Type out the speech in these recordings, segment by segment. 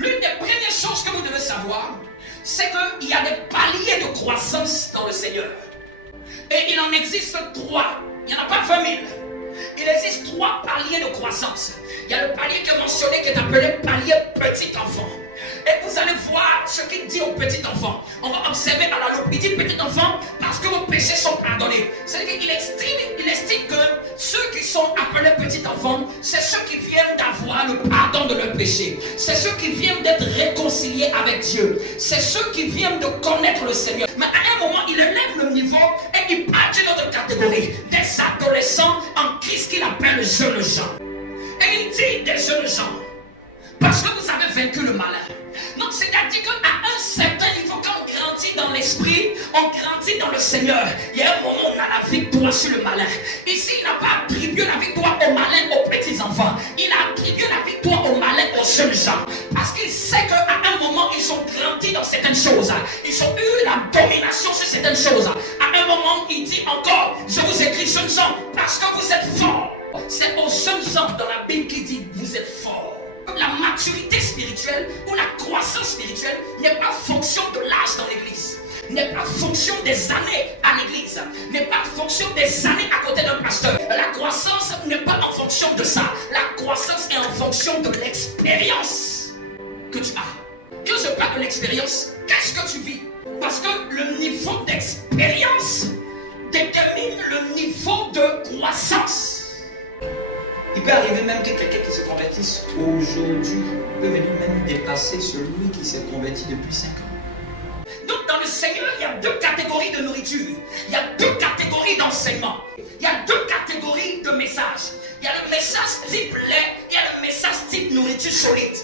L'une des premières choses que vous devez savoir, c'est qu'il y a des paliers de croissance dans le Seigneur. Et il en existe 3. Il n'y en a pas 20 000. Il existe 3 paliers de croissance. Il y a le palier qui est mentionné, qui est appelé palier petit enfant. Et vous allez voir ce qu'il dit aux petits enfants. On va observer à la loupe. Il dit petit enfant parce que vos péchés sont pardonnés. C'est-à-dire qu'il estime que ceux qui sont appelés petits enfants, c'est ceux qui viennent d'avoir le pardon de leurs péchés. C'est ceux qui viennent d'être réconciliés avec Dieu. C'est ceux qui viennent de connaître le Seigneur. Mais à un moment, il élève le niveau et il part d'une autre catégorie. Des adolescents en Christ qu'il appelle jeunes gens. Et il dit des jeunes gens. Parce que vous avez vaincu le malin. Donc c'est-à-dire qu'à un certain niveau, quand on grandit dans l'esprit, on grandit dans le Seigneur. Il y a un moment où on a la victoire sur le malin. Ici, il n'a pas attribué la victoire aux malins, aux petits enfants. Il a attribué la victoire aux malins, aux jeunes gens. Parce qu'il sait qu'à un moment, ils ont grandi dans certaines choses. Ils ont eu la domination sur certaines choses. À un moment, il dit encore, je vous écris jeunes gens parce que vous êtes forts. C'est aux jeunes gens dans la Bible qui dit, vous êtes forts. La maturité spirituelle ou la croissance spirituelle n'est pas fonction de l'âge dans l'église, n'est pas fonction des années à l'église, n'est pas fonction des années à côté d'un pasteur. La croissance n'est pas en fonction de ça. La croissance est en fonction de l'expérience que tu as. Quand je parle de l'expérience, qu'est-ce que tu vis? Parce que le niveau d'expérience détermine le niveau de croissance. Il peut arriver même que quelqu'un qui se convertisse aujourd'hui peut venir même dépasser celui qui s'est converti depuis 5 ans. Donc dans le Seigneur, il y a 2 catégories de nourriture. Il y a 2 catégories d'enseignement. Il y a 2 catégories de messages. Il y a le message type lait, il y a le message type nourriture solide.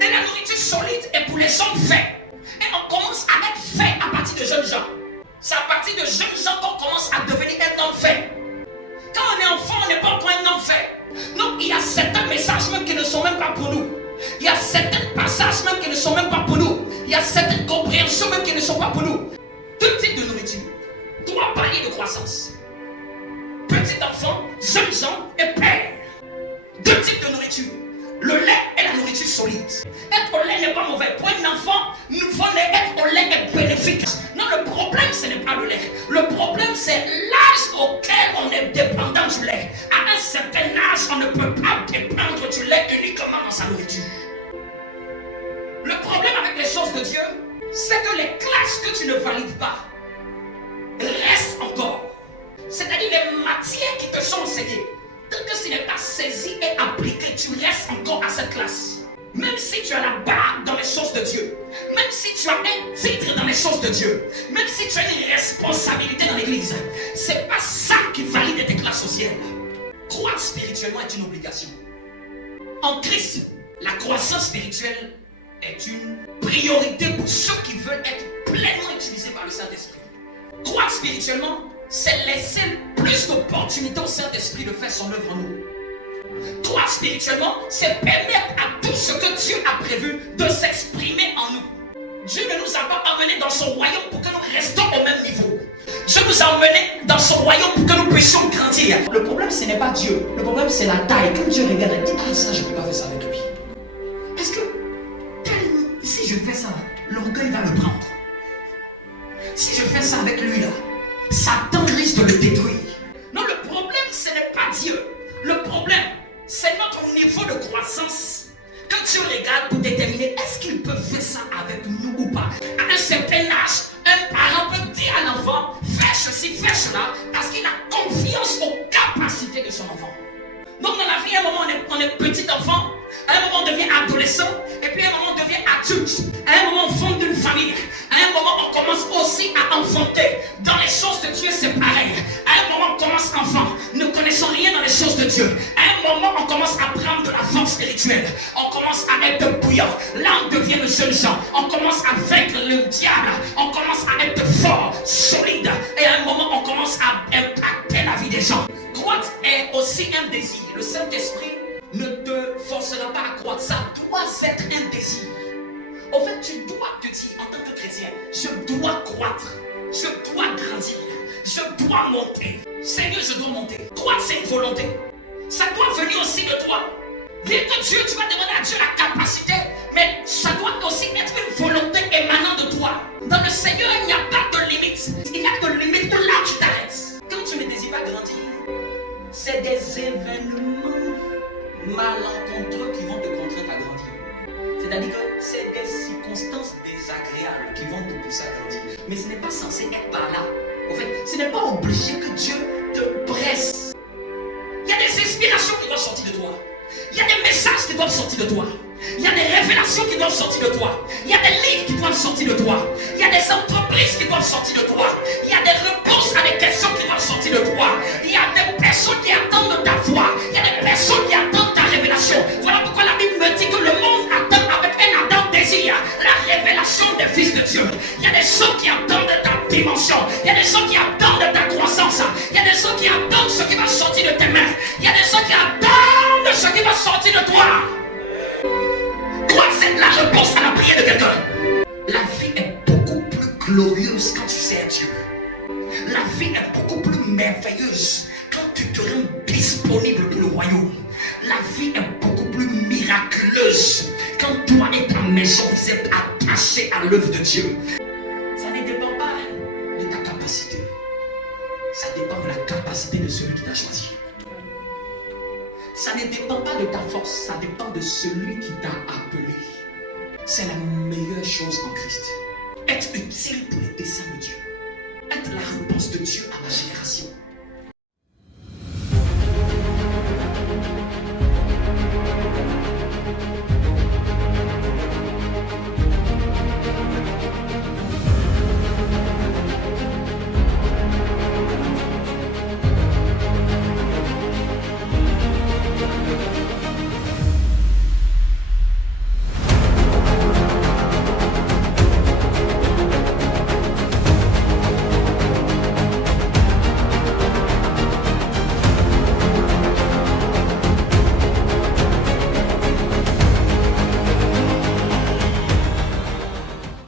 Et la nourriture solide est pour les gens faits. Et on commence à être fait à partir de jeunes gens. C'est à partir de jeunes gens qu'on commence à devenir un homme fait. Quand on est enfant, on n'est pas encore un homme fait. Donc il y a certains messages même qui ne sont même pas pour nous. Il y a certains passages même qui ne sont même pas pour nous. Il y a certaines compréhensions même qui ne sont pas pour nous. 2 types de nourriture. 3 paliers de croissance. Petit enfant, jeunes gens et père. 2 types de nourriture. Le lait et la nourriture solide. Être au lait n'est pas mauvais. Pour un enfant nouveau-né, être au lait est bénéfique. Non, le problème, ce n'est pas le lait. Le problème, c'est l'âge auquel on est dépendant du lait. À un certain âge, on ne peut pas dépendre du lait uniquement dans sa nourriture. Le problème avec les choses de Dieu, c'est que les classes que tu ne valides pas restent encore. C'est-à-dire les matières qui te sont enseignées. Tant que ce n'est pas saisi et appliqué, tu restes encore à cette classe. Même si tu as la barre dans les choses de Dieu, même si tu as un titre dans les choses de Dieu, même si tu as une responsabilité dans l'église, c'est pas ça qui valide tes classes au ciel. Croître spirituellement est une obligation. En Christ, la croissance spirituelle est une priorité pour ceux qui veulent être pleinement utilisés par le Saint-Esprit. Croître spirituellement, c'est laisser plus d'opportunités au Saint-Esprit de faire son œuvre en nous. Croître spirituellement, c'est permettre à tout ce que Dieu a prévu de s'exprimer en nous. Dieu ne nous a pas emmenés dans son royaume pour que nous restions au même niveau. Dieu nous a emmenés dans son royaume pour que nous puissions grandir. Le problème, ce n'est pas Dieu. Le problème, c'est la taille. Quand Dieu regarde, il dit, ah ça, je ne peux pas faire ça avec lui. Parce que, si je fais ça, l'orgueil va le prendre. Si je fais ça avec lui là, Satan risque de le détruire. Non, le problème, ce n'est pas Dieu. Le problème, c'est notre niveau de croissance. Quand Dieu regarde pour déterminer est-ce qu'il peut faire ça avec nous ou pas. À un certain âge, un parent peut dire à l'enfant, fais ceci, fais cela, parce qu'il a confiance aux capacités de son enfant. Donc dans la vie, à un moment, on est petit enfant, à un moment, on devient adolescent, et puis à un moment, on devient adulte. À un moment, on fonde une famille. À un moment, on commence aussi à enfanter. Dans les choses de Dieu, c'est pareil. À un moment, on commence enfant. Ne connaissons rien dans les choses de Dieu. À un moment, on commence à prendre de la force spirituelle. On commence à être bouillant. Là, on devient le jeune Jean. On commence à vaincre le diable. On commence à être fort, solide. Et à un moment, on commence à impacter la vie des gens. Croître est aussi un désir. Le Saint-Esprit ne te forcera pas à croître. Ça doit être un désir. En fait, tu dois te dire en tant que chrétien, je dois croître, je dois grandir, je dois monter. Seigneur, je dois monter. Croître, c'est une volonté. Ça doit venir aussi de toi. dire que Dieu, tu vas demander à Dieu la capacité, mais ça doit aussi être une volonté émanant de toi. Dans le Seigneur, il n'y a pas de limite. Il n'y a que de limite où là tu t'arrêtes. Quand tu ne désires pas grandir, c'est des événements malencontreux qui vont te contraindre à grandir. C'est-à-dire que c'est des circonstances désagréables qui vont te pousser à grandir. Mais ce n'est pas censé être par là. En fait, ce n'est pas obligé que Dieu te presse. Il y a des inspirations qui doivent sortir de toi. Il y a des messages qui doivent sortir de toi. Il y a des révélations qui doivent sortir de toi. Il y a des livres qui doivent sortir de toi. Il y a des entreprises qui doivent sortir de toi. Il y a des réponses à des questions qui doivent sortir de toi. Il y a des personnes qui attendent ta foi. Il y a des personnes qui attendent ta révélation. Voilà pourquoi la Bible me dit que le monde attend avec un ardent désir la révélation des fils de Dieu. Il y a des gens qui attendent ta dimension. Il y a des gens qui attendent ta croissance. Il y a des gens qui attendent ce qui va sortir de tes mains. Il y a des gens qui attendent ce qui va sortir de toi. Toi, c'est la réponse à la prière de quelqu'un. La vie est beaucoup plus glorieuse quand tu sers Dieu. La vie est beaucoup plus merveilleuse quand tu te rends disponible pour le royaume. La vie est beaucoup plus miraculeuse quand toi et ta maison vous êtes attachés à l'œuvre de Dieu. Ça ne dépend pas de ta capacité. Ça dépend de la capacité de celui qui t'a choisi. Ça ne dépend pas de ta force, ça dépend de celui qui t'a appelé. C'est la meilleure chose en Christ. Être utile pour les desseins de Dieu. Être la réponse de Dieu à ma génération.